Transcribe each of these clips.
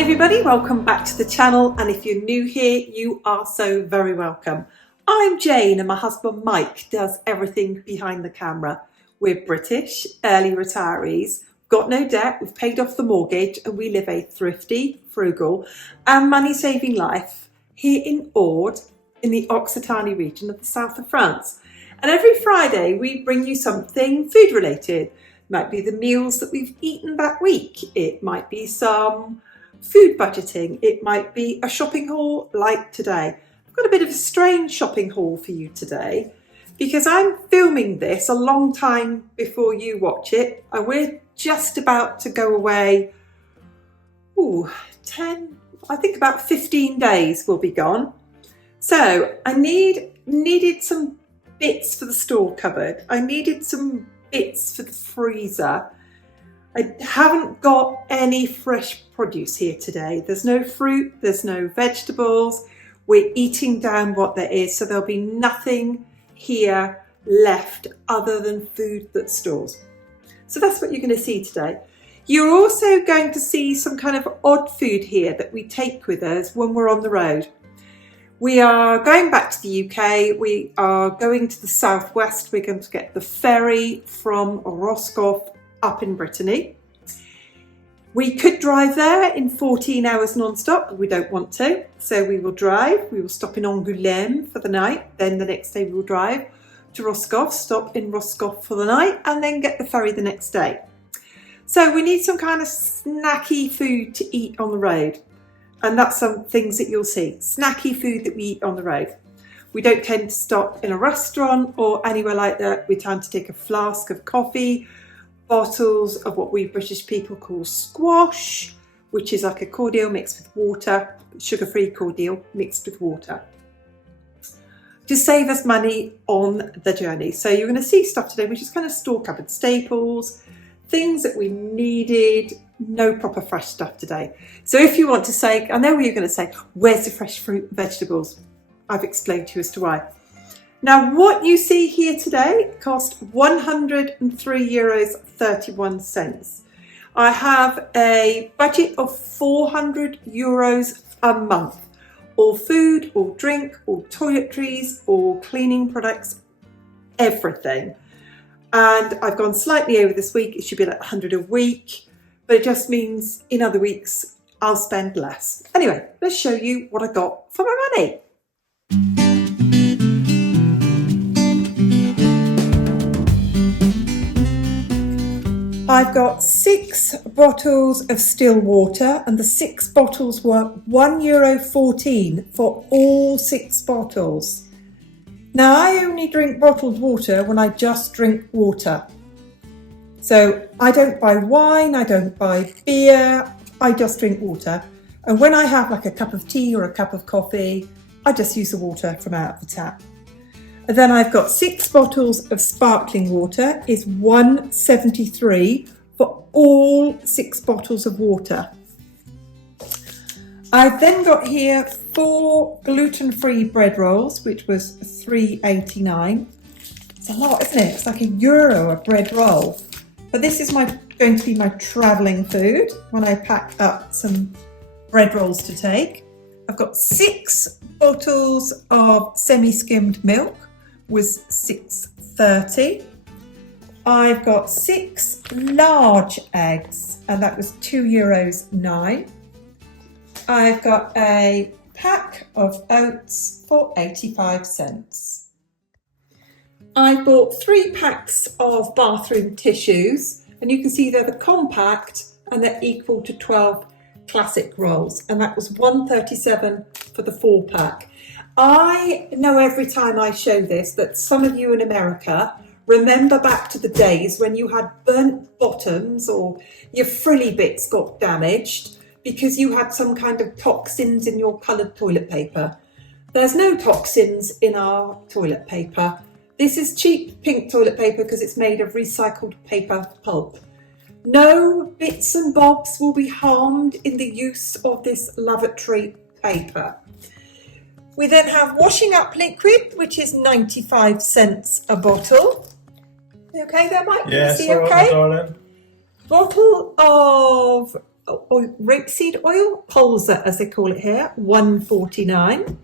Hi everybody, welcome back to the channel, and if you're new here, you are so very welcome. I'm Jane and my husband Mike does everything behind the camera. We're British, early retirees, got no debt, we've paid off the mortgage, and we live a thrifty, frugal and money-saving life here in Aude in the Occitanie region of the south of France. And every Friday we bring you something food related. It might be the meals that we've eaten that week, it might be some food budgeting, it might be a shopping haul like today. I've got a bit of a strange shopping haul for you today because I'm filming this a long time before you watch it, and we're just about to go away. I think about 15 days we'll be gone. So I needed some bits for the store cupboard. I needed some bits for the freezer. I haven't got any fresh produce here today. There's no fruit, there's no vegetables. We're eating down what there is, so there'll be nothing here left other than food that stores. So that's what you're going to see today. You're also going to see some kind of odd food here that we take with us when we're on the road. We are going back to the UK. We are going to the southwest. We're going to get the ferry from Roscoff up in Brittany. We could drive there in 14 hours non-stop, but we don't want to. So we will drive. We will stop in Angoulême for the night. Then the next day we will drive to Roscoff, stop in Roscoff for the night, and then get the ferry the next day. So we need some kind of snacky food to eat on the road. And that's some things that you'll see. Snacky food that we eat on the road. We don't tend to stop in a restaurant or anywhere like that. We tend to take a flask of coffee, bottles of what we British people call squash, which is like a cordial mixed with water, sugar-free cordial mixed with water, to save us money on the journey. So you're going to see stuff today which is kind of store cupboard staples, things that we needed, no proper fresh stuff today. So if you want to say, I know what you're going to say, where's the fresh fruit and vegetables? I've explained to you as to why. Now, what you see here today cost €103.31. I have a budget of €400 a month. All food, all drink, all toiletries, all cleaning products, everything. And I've gone slightly over this week. It should be like 100 a week, but it just means in other weeks I'll spend less. Anyway, let's show you what I got for my money. I've got 6 bottles of still water, and the 6 bottles were €1.14 for all 6 bottles. Now, I only drink bottled water when I just drink water. So I don't buy wine, I don't buy beer, I just drink water. And when I have like a cup of tea or a cup of coffee, I just use the water from out of the tap. And then I've got 6 bottles of sparkling water, is $1.73 for all 6 bottles of water. I've then got here 4 gluten-free bread rolls, which was $3.89. It's a lot, isn't it? It's like €1 a bread roll. But this is going to be my travelling food when I pack up some bread rolls to take. I've got 6 bottles of semi-skimmed milk, was $6.30. I've got 6 large eggs, and that was €2.09. I've got a pack of oats for 85 cents. I bought 3 packs of bathroom tissues, and you can see they're the compact and they're equal to 12 classic rolls, and that was $1.37 for the 4 pack. I know every time I show this that some of you in America remember back to the days when you had burnt bottoms or your frilly bits got damaged because you had some kind of toxins in your coloured toilet paper. There's no toxins in our toilet paper. This is cheap pink toilet paper because it's made of recycled paper pulp. No bits and bobs will be harmed in the use of this lavatory paper. We then have washing up liquid, which is 95 cents a bottle. You okay there, Mike? Yes, see all okay? right, my darling. Bottle of rapeseed oil, Polza as they call it here, $1.49.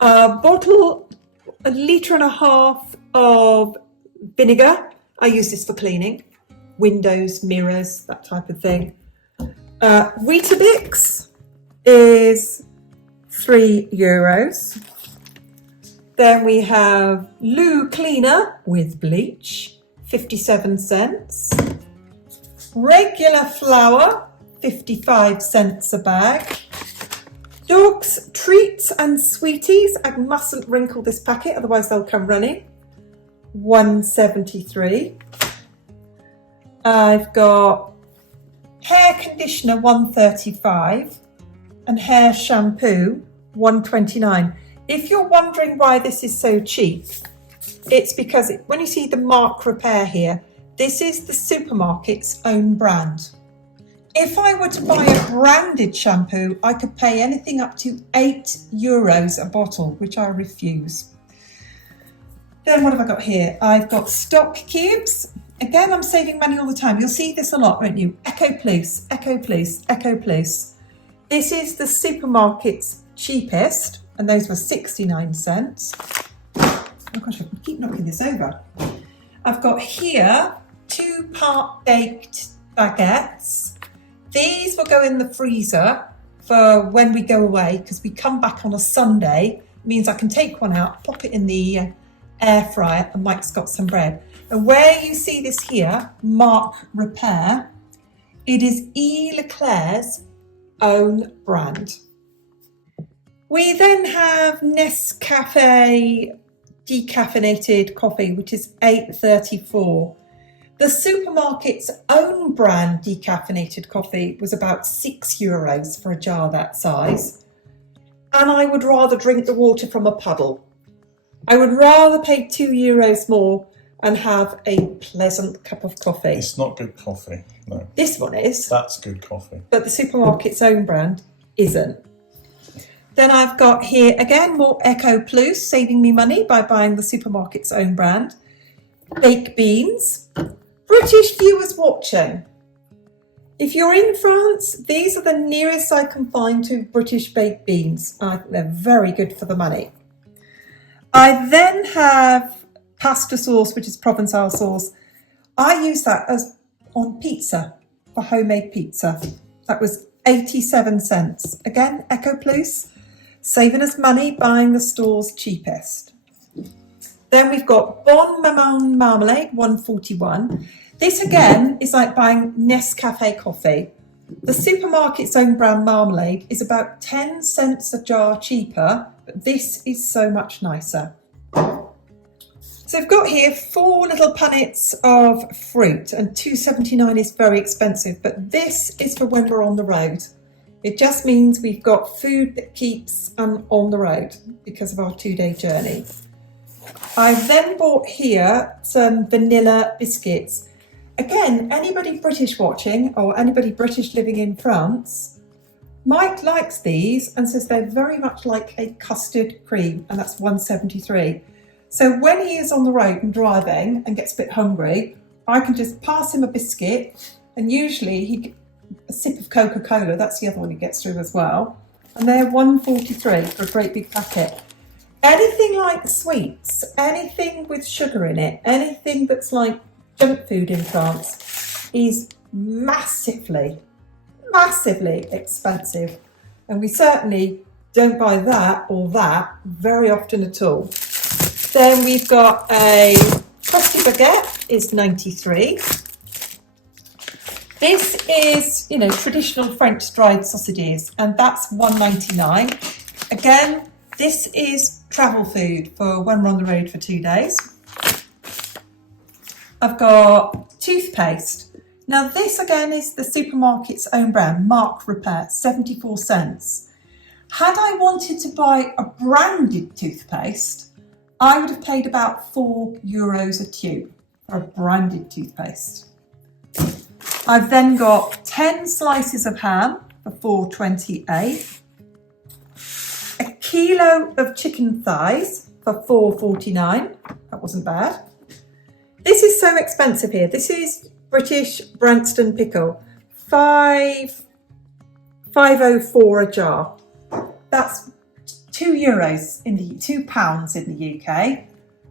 A bottle, 1.5 litres of vinegar. I use this for cleaning, windows, mirrors, that type of thing. Weetabix is €3. Then we have loo cleaner with bleach, 57 cents. Regular flour, 55 cents a bag. Dogs treats and sweeties. I mustn't wrinkle this packet, otherwise they'll come running. $1.73. I've got hair conditioner, $1.35, and hair shampoo, $1.29. If you're wondering why this is so cheap, it's because when you see the Mark Repair here, this is the supermarket's own brand. If I were to buy a branded shampoo, I could pay anything up to €8 a bottle, which I refuse. Then what have I got here? I've got stock cubes. Again, I'm saving money all the time. You'll see this a lot, won't you? Echo Plus, Echo Plus, Echo Plus. This is the supermarket's cheapest, and those were 69 cents. Oh gosh, I keep knocking this over. I've got here 2 part-baked baguettes. These will go in the freezer for when we go away, because we come back on a Sunday. It means I can take one out, pop it in the air fryer, and Mike's got some bread. And where you see this here, Mark Repair, it is E. Leclerc's own brand. We then have Nescafe decaffeinated coffee, which is $8.34. The supermarket's own brand decaffeinated coffee was about €6 for a jar that size. And I would rather drink the water from a puddle. I would rather pay €2 more and have a pleasant cup of coffee. It's not good coffee, no. This one is. That's good coffee. But the supermarket's own brand isn't. Then I've got here, again, more Echo Plus, saving me money by buying the supermarket's own brand. Baked beans. British viewers watching. If you're in France, these are the nearest I can find to British baked beans. I think they're very good for the money. I then have pasta sauce, which is Provençal sauce. I use that as on pizza, for homemade pizza. That was 87 cents. Again, Echo Plus, saving us money buying the store's cheapest. Then we've got Bon Maman Marmalade, $1.41. This again is like buying Nescafe coffee. The supermarket's own brand marmalade is about 10 cents a jar cheaper, but this is so much nicer. So I've got here 4 little punnets of fruit, and $2.79 is very expensive, but this is for when we're on the road. It just means we've got food that keeps on the road because of our 2-day journey. I've then bought here some vanilla biscuits. Again, anybody British watching or anybody British living in France, Mike likes these and says they're very much like a custard cream, and that's $1.73. So when he is on the road and driving and gets a bit hungry, I can just pass him a biscuit, and usually a sip of Coca-Cola, that's the other one he gets through as well. And they're $1.43 for a great big packet. Anything like sweets, anything with sugar in it, anything that's like junk food in France is massively expensive. And we certainly don't buy that or that very often at all. Then we've got a crusty baguette, is 93. This is, traditional French dried sausages, and that's $1.99. Again, this is travel food for when we're on the road for 2 days. I've got toothpaste. Now this again is the supermarket's own brand, Mark Repair, 74 cents. Had I wanted to buy a branded toothpaste, I would have paid about €4 a tube for a branded toothpaste. I've then got 10 slices of ham for $4.28. A kilo of chicken thighs for $4.49. That wasn't bad. This is so expensive here. This is British Branston pickle, 5.04 a jar. That's €2 in the £2 in the UK,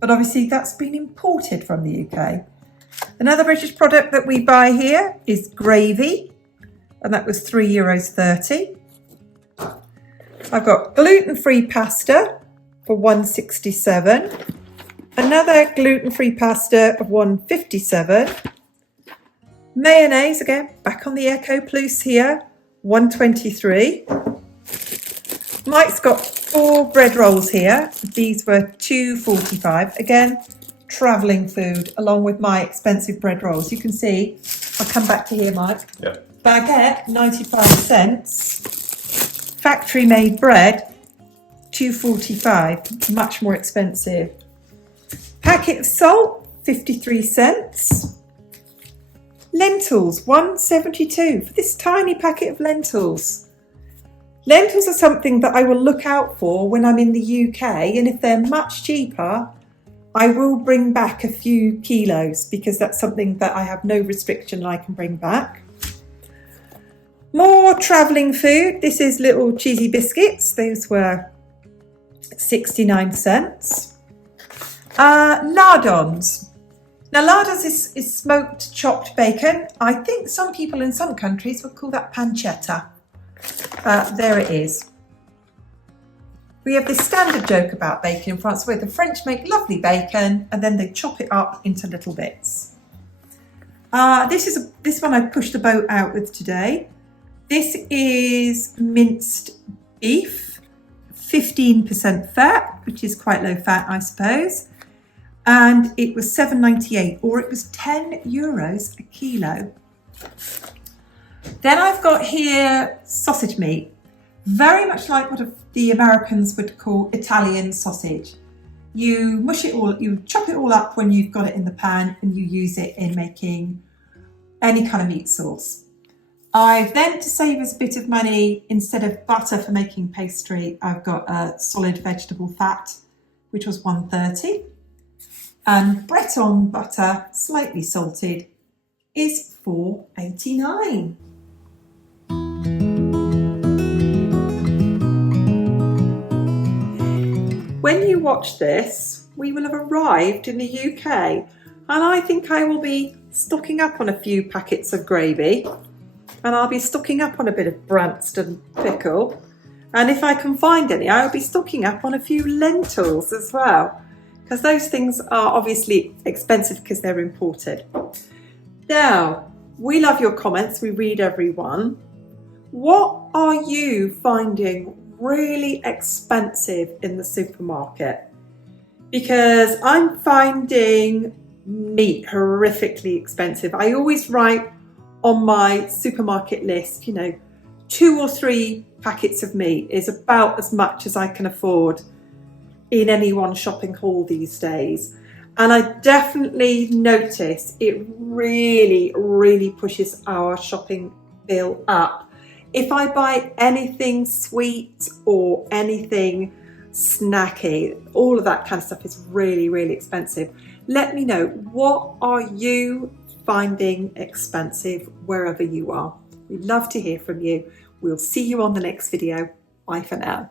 but obviously that's been imported from the UK. Another British product that we buy here is gravy, and that was €3.30. I've got gluten-free pasta for £1.67. Another gluten-free pasta of £1.57. Mayonnaise, again, back on the Eco Plus here, £1.23. Mike's got 4 bread rolls here. These were £2.45. Again, travelling food along with my expensive bread rolls. You can see, I'll come back to here, Mike. Yep. Baguette, 95 cents. Factory made bread, £2.45, much more expensive. Packet of salt, 53 cents. Lentils, £1.72 for this tiny packet of lentils. Lentils are something that I will look out for when I'm in the UK, and if they're much cheaper, I will bring back a few kilos because that's something that I have no restriction I can bring back. More travelling food. This is little cheesy biscuits. Those were 69 cents. Lardons. Now, lardons is smoked chopped bacon. I think some people in some countries would call that pancetta. There it is. We have this standard joke about bacon in France where the French make lovely bacon and then they chop it up into little bits. This one I pushed the boat out with today. This is minced beef, 15% fat, which is quite low fat, I suppose. And it was £7.98, or it was €10 a kilo. Then I've got here sausage meat, very much like what the Americans would call Italian sausage. You chop it all up when you've got it in the pan and you use it in making any kind of meat sauce. I've then, to save us a bit of money, instead of butter for making pastry, I've got a solid vegetable fat, which was £1.30. And Breton butter, slightly salted, is £4.89. When you watch this, we will have arrived in the UK, and I think I will be stocking up on a few packets of gravy, and I'll be stocking up on a bit of Branston pickle, and if I can find any, I'll be stocking up on a few lentils as well, because those things are obviously expensive because they're imported. Now, we love your comments, we read every one. What are you finding really expensive in the supermarket? Because I'm finding meat horrifically expensive. I always write on my supermarket list, 2 or 3 packets of meat is about as much as I can afford in any one shopping haul these days. And I definitely notice it really, really pushes our shopping bill up. If I buy anything sweet or anything snacky, all of that kind of stuff is really, really expensive. Let me know, what are you finding expensive wherever you are? We'd love to hear from you. We'll see you on the next video. Bye for now.